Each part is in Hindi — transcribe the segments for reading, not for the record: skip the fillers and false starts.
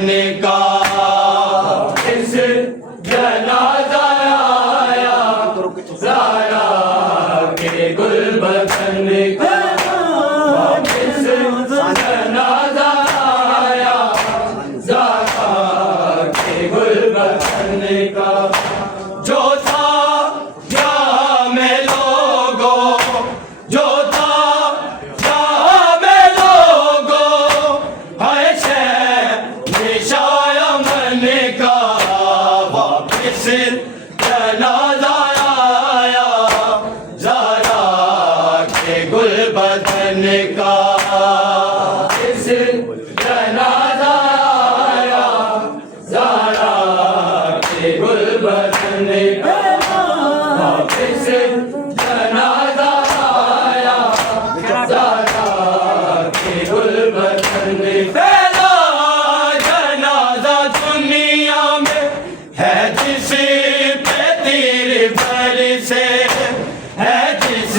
बदन का इस जनाजा आया ज़ारा के गुलबदन का इस जनाजा आया ज़ारा के गुलबदन का जो था जहाँ में लोगों जो था जहाँ में लोगों है निशाया मन का वापिस जनाजा आया ज़ारा के गुलबदन का इस जनाजा आया ज़ारा के गुलबदन का वापिस जनाजा आया ज़ारा के गुलबदन पहला जनाजा दुनिया में है जिस पे तीर बरसे है जिस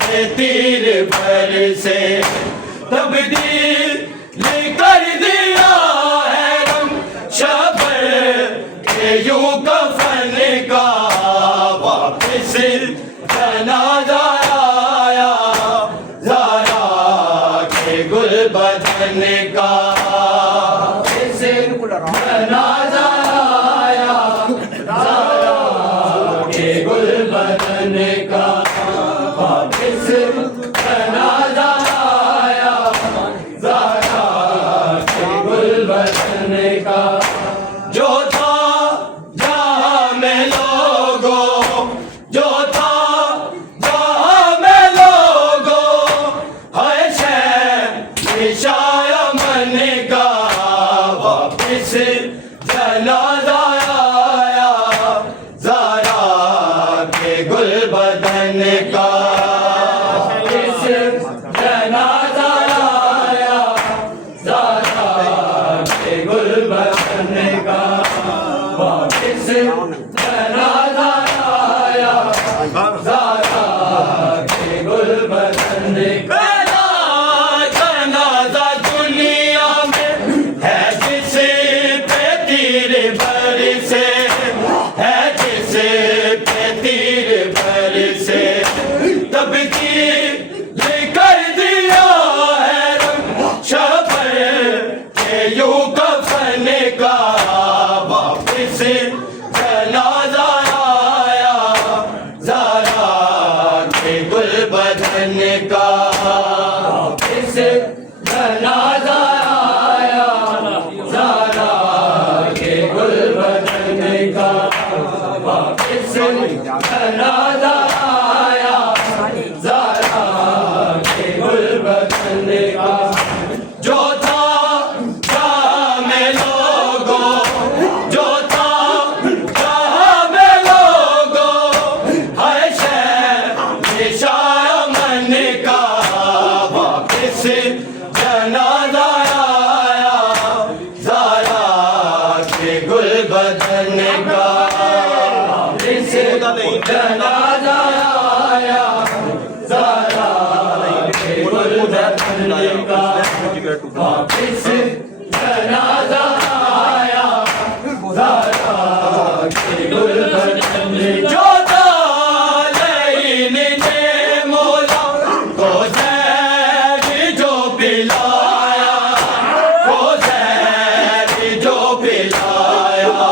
पे तीर बरसे तब्दील कर दिया है रंग शबर के यूं कफन का वापिस जनाजा आया ज़ारा के गुलबदन का इस जनाजा आया ज़ारा के गुलबदन का वापिस जनाजा आया ज़ारा के गुलबदन का जो था जहाँ में लोगों जो था जहाँ में लोगों है निशाया मन का वापिस जनाजा आया ज़ारा के गुलबदन का इस जनाजा आया ज़ारा के गुलबदन का वापिस जनाजा आया ज़ारा के गुलबदन का जनाजा दुनिया में है जिस पे तीर बरसे है जिस पे तीर बरसे तब्दील कर दिया है रंग शबर के यूं कफन का वापिस जनाजा आया ज़ारा के गुलबदन का वापिस जनाजा आया ज़ारा के गुलबदन का वापिस जनाजा आया ज़ारा के गुलबदन का जो था जहाँ में लोगों जो था जहाँ में लोगों है निशाया मन का वापिस जनाजा आया ज़ारा के गुलबदन का वापिस जनाजा आया ज़ारा के गुलबदन का वापिस जनाजा आया ज़ारा के गुलबदन जो दालैन ने मौला को ज़हर जो पिलाया को ज़हर जो पिलाया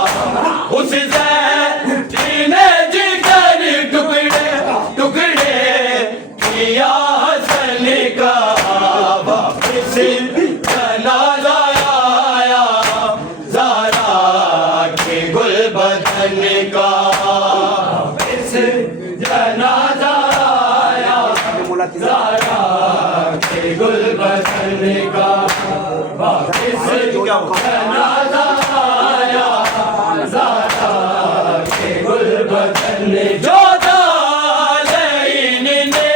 उस ज़हर ने जिगर टुकड़े टुकड़े किया हसन का वापिस जनाजा आया ज़ारा के गुलबदन का वापिस जनाजा आया ज़ारा के गुलबदन का वापिस जनाजा आया ज़ारा के गुलबदन जो दालैन ने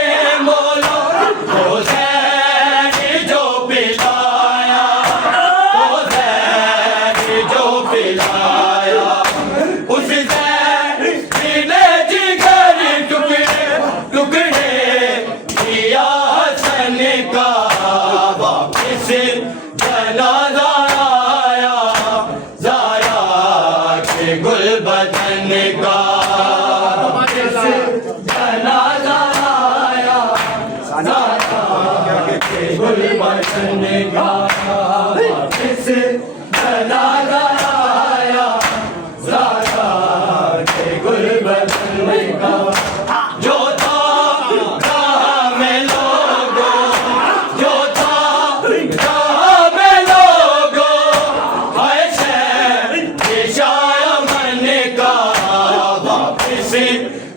मौला को ज़हर जो पिलाया को ज़हर जो पिलाया उस ज़हर ने जिगर टुकड़े टुकड़े किया हसन का वापिस के गुलबदन का वापिस जनाजा आया ज़ारा के गुलबदन का जो था राह में लोगों जो था राह में लोगों हाय शहंशाह मन का वापिस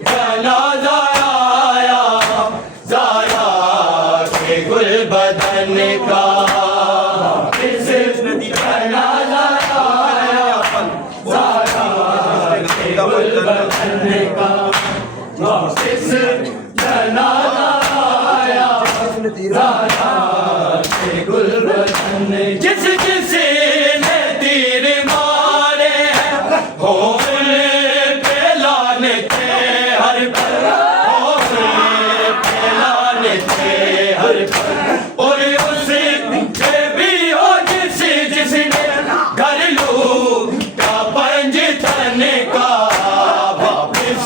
जनाजा आया ज़ारा के गुलबदन का वापिस जनाजा आया ज़ारा के गुलबदन का वापिस जनाजा आया ज़ारा के गुलबदन जिस जिस ने तीर मारे हैं हो उन पे लानते हर पल हो उन पे लानते हर पल और उसी पे भी हो जिसने घर लूटा पंजतन का वापिस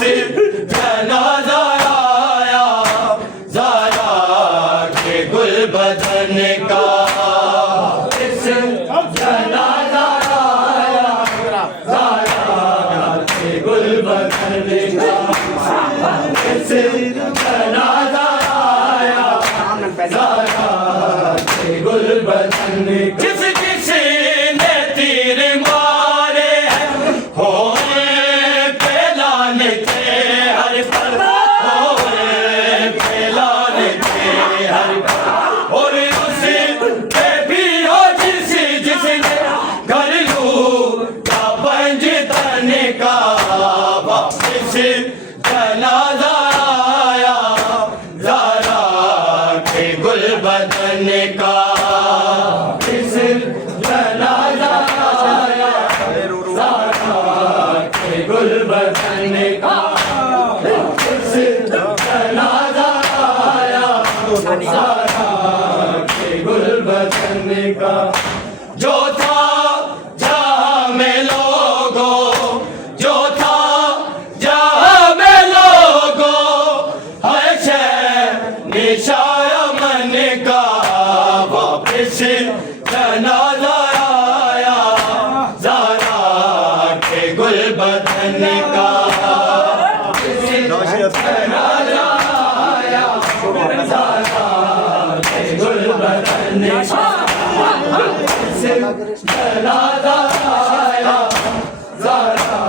जनाजा आया ज़ारा के गुलबदन का वापिस जनाजा आया ज़ारा के गुलबदन का वापिस जनाजा आया ज़ारा के गुलबदन जिस जिस ने तीर मारे हैं हो पे लानते हर पल हो पे लानते हर पल और उसी पे भी हो जिसने घर लूटा पंजतन का वापिस जनाजा आया ज़ारा के गुलबदन का वापिस जनाजा आया ज़ारा के गुलबदन का वापिस जनाजा आया ज़ारा के गुलबदन का जो था जहाँ में लोगों जो था जहाँ में लोगों है शहंशाह मन का वापिस जनाजा आया ज़ारा के गुलबदन का वापिस जनाजा आया ज़ारा के गुलबदन का वापिस जनाजा आया ज़ारा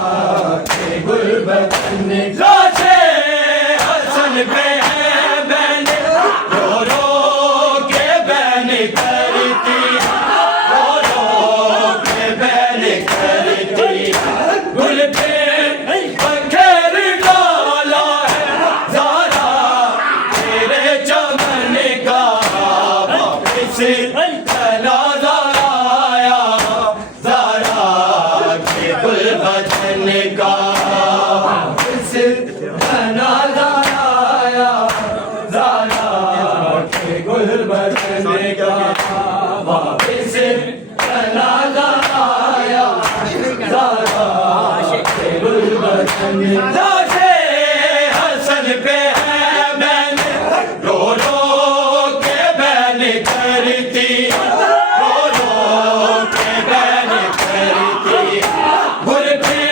के गुलबदन लाशे हसन पे है बैन रो रो के बैन करती रो रो के बैन करती गुल पे बखेर डाला है ज़ारा तेरे चमन का वापिस जनाजा आया ज़ारा के गुलबदन का वापिस जनाजा आया ज़ारा के गुलबदन का वापिस जनाजा आया ज़ारा के गुलबदन लाशे हसन पे है बैन रो रो के बैन करती रो रो के बैन करती गुल पे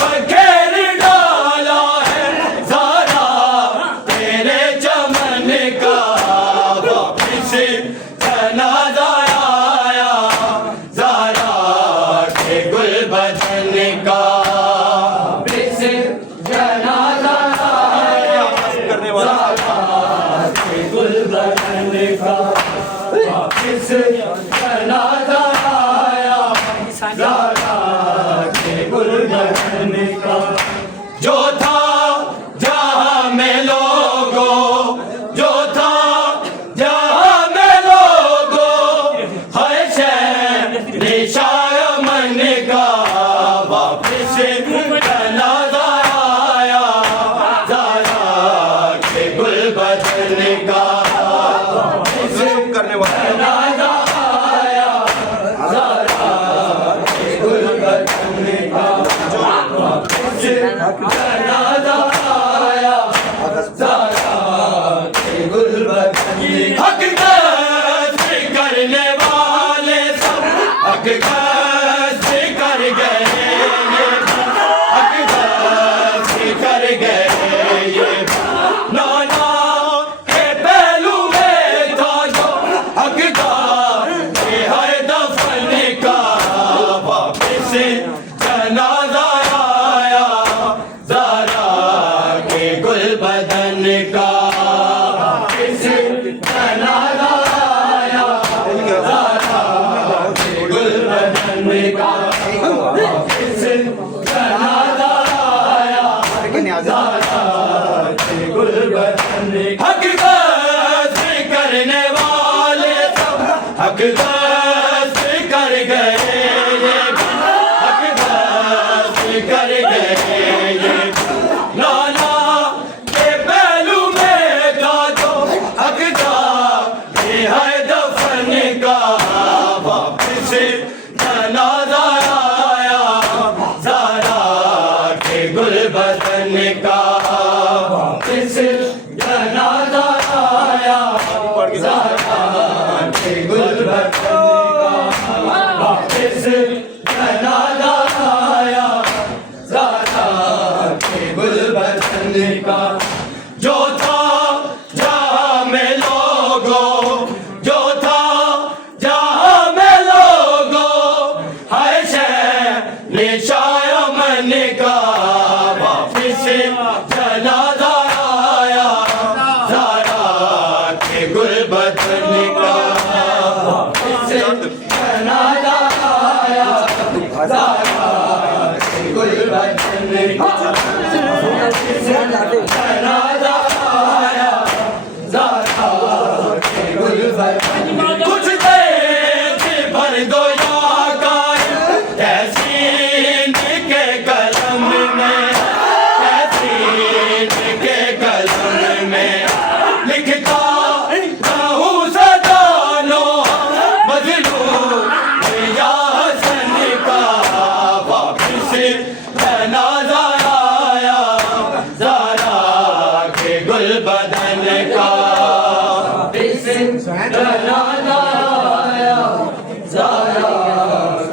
बखेर डाला है ज़ारा तेरे चमन का वापिस जनाजा आया ज़ारा के गुलबदन का वापिस जनाजा आया ज़ारा के गुलबदन का वापिस जनाजा आया ज़ारा के गुलबदन का जो था जहाँ में लोगों जो था जहाँ में लोगों है शहंशाह मन का वापिस जनाजा आया ज़ारा के गुलबदन का वापिस जनाजा आया ज़ारा के गुलबदन का वापिस जनाजा आया ज़ारा के गुलबदन हक़ दस्त कर गए ये हक दस्त कर गए ये लाला के पहलू में था तो हकदार ये है दफन का वापिस जनाजा आया ज़ारा के गुलबदन का वापिस जनाजा आया ज़ारा के गुलबदन का वापिस जनाजा आया ज़ारा के गुलबदन का जो था जहाँ में लोगों जो था जहाँ में लोगों हाय शहर शाया मन का वापिस जनाजा आया ज़ारा के गुलबदन का वापिस जनाजा आया ज़ारा के गुलबदन का वापिस जनाजा आया ज़ारा के गुलबदन कुछ देर भर दो या कायम तहसीन के कलम में तहसीन के कलम में लिखता रहूं सदा नो मजलूम या हसन का वापिस जनाजा आया ज़ारा के गुलबदन का वापिस जनाजा आया ज़ारा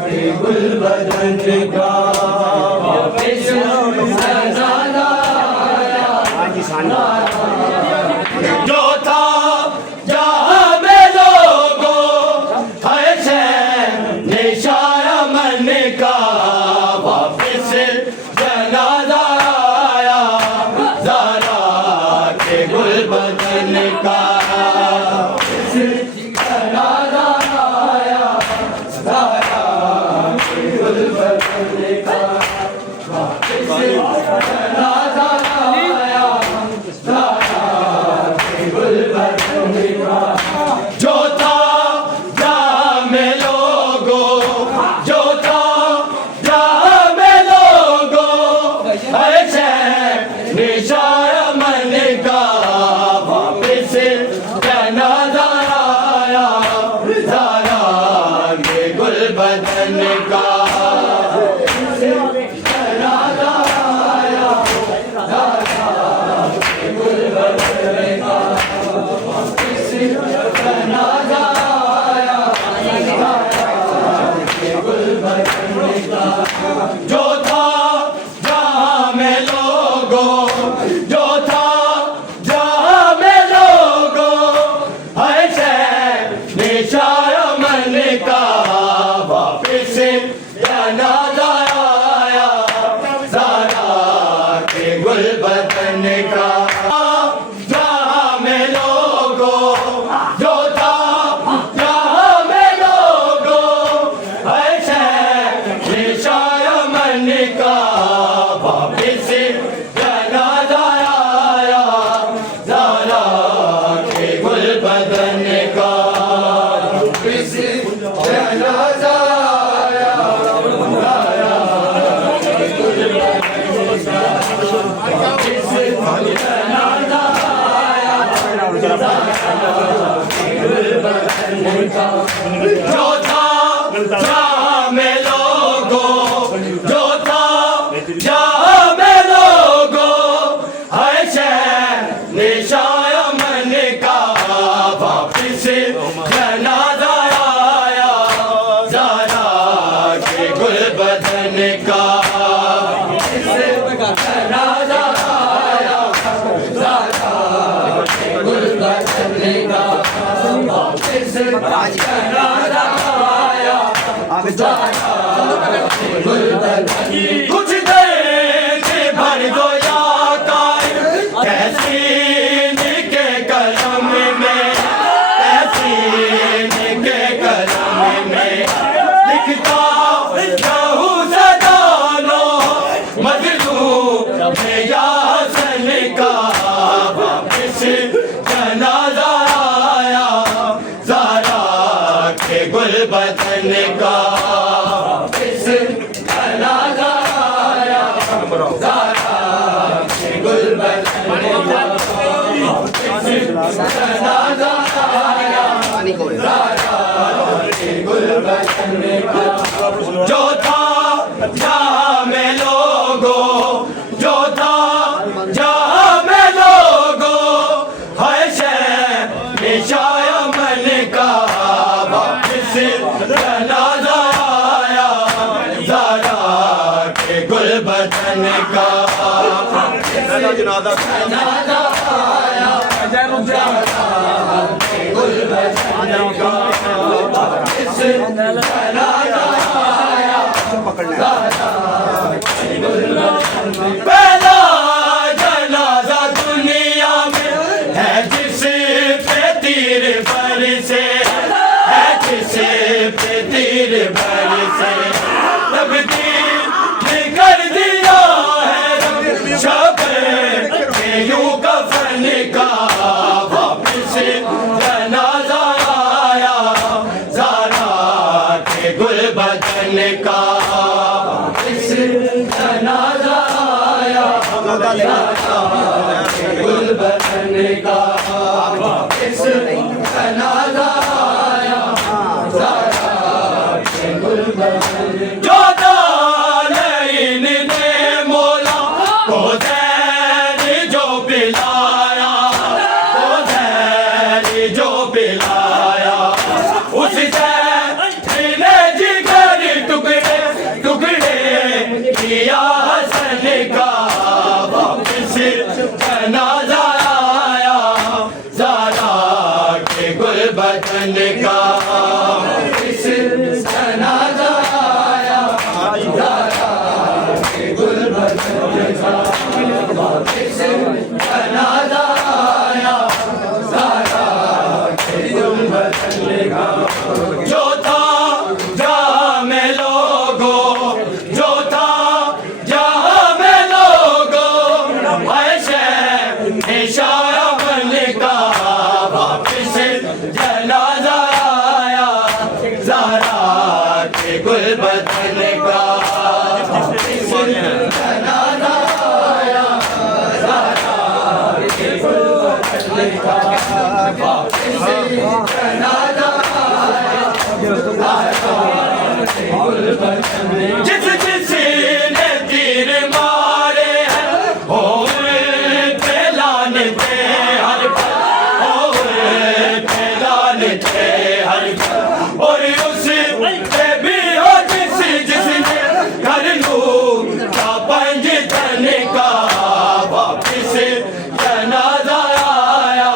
के गुलबदन का वापिस जनाजा आया जो था जहाँ में लोगों हाय शहर शाया मन का वापिस जनाजा आया ज़ारा के गुलबदन का वापिस जनाजा आया ज़ारा के गुलबदन का वापिस जनाजा आया ज़ारा के गुलबदन का जो था जहाँ में लोगों जो था जहाँ में लोगों हाय शहर शाया मन का वापिस जनाजा आया ज़ारा के गुलबदन का वापिस जनाजा आया ज़ारा के गुलबदन का वापिस जनाजा आया ज़ारा के गुलबदन का जो था जहाँ में लोगों जो था जहाँ में लोगों हाय शहर शाया मन का वापिस जनाजा आया ज़ारा के गुलबदन का जहाँ में लोगों जो था जहाँ में लोगों हाय शहर शाया मन का वापिस जनाजा आया ज़ारा के गुलबदन का वापिस जनाजा आया ज़ारा के गुलबदन का वापिस जनाजा आया ज़ारा के गुलबदन का जो था जहाँ में लोगों जो था जहाँ में लोगों हाय शहर शाया मन का वापिस जनाजा आया ज़ारा के गुलबदन का वापिस जनाजा आया ज़ारा के गुलबदन का वापिस जनाजा आया ज़ारा के गुलबदन कुछ देर भर दो या कायम तहसीन के कलम में तहसीन के कलम में लिखता रहूं सदा नो मजलूम या हसन का वापिस जनाजा आया ज़ारा के गुलबदन का इस जनाजा आया ज़ारा के गुलबदन का इस जनाजा आया ज़ारा के गुलबदन का जो था जहाँ में लोगों जो था जहाँ में लोगों है शाया मन का वापिस जनाजा आया ज़ारा के गुलबदन का जनाजा आया ज़ारा के गुलबदन का वापिस जनाजा आया ज़ारा के गुलबदन का पहला जनाजा दुनिया में है जिस पे तीर बरसे है जिस पे तीर बरसे तकदीर ने कर दिया है शक्ल के यूं कफन का वापिस जनाजा आया ज़ारा के गुलबदन का वापिस जनाजा आया ज़ारा के गुलबदन का वापिस जनाजा आया ज़ारा के गुलबदन जो दानईन ने मौला को ज़हर जो पिलाया को ज़हर जो पिलाया उस ज़हर ने जिगर टुकड़े टुकड़े किया हसन का वापिस जनाजा आया ज़ारा के गुलबदन का वापिस जनाजा आया ज़ारा के गुलबदन का वापिस जनाजा आया ज़ारा के गुलबदन का जो था जहाँ में लोगों जो था जहाँ में लोगों है शाया मन का वापिस जनाजा आया ज़ारा के गुलबदन का वापिस जनाजा आया ज़ारा के गुलबदन का वापिस जनाजा आया ज़ारा के गुलबदन जिस जिसने तीर मारे हैं हर पल हर पल और उस पे भी हो जिसने कर लूं का पंजतन का वापिस जनाजा आया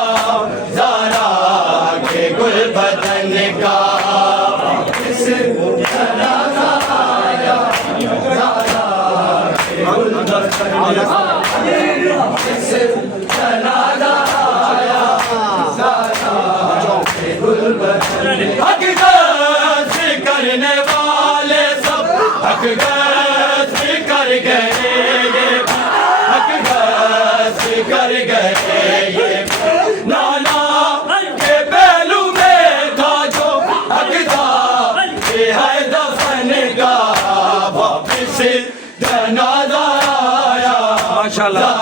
ज़ारा के गुलबदन का वापिस जनाजा आया ज़ारा के गुलबदन का वापिस जनाजा आया ज़ारा के गुलबदन हक़ करने वाले सब हक़ कर गए ये हक़ कर गए ये नाना के पहलू में था जो हक़ था ये है दफन का वापिस जनाजा आया माशाअल्लाह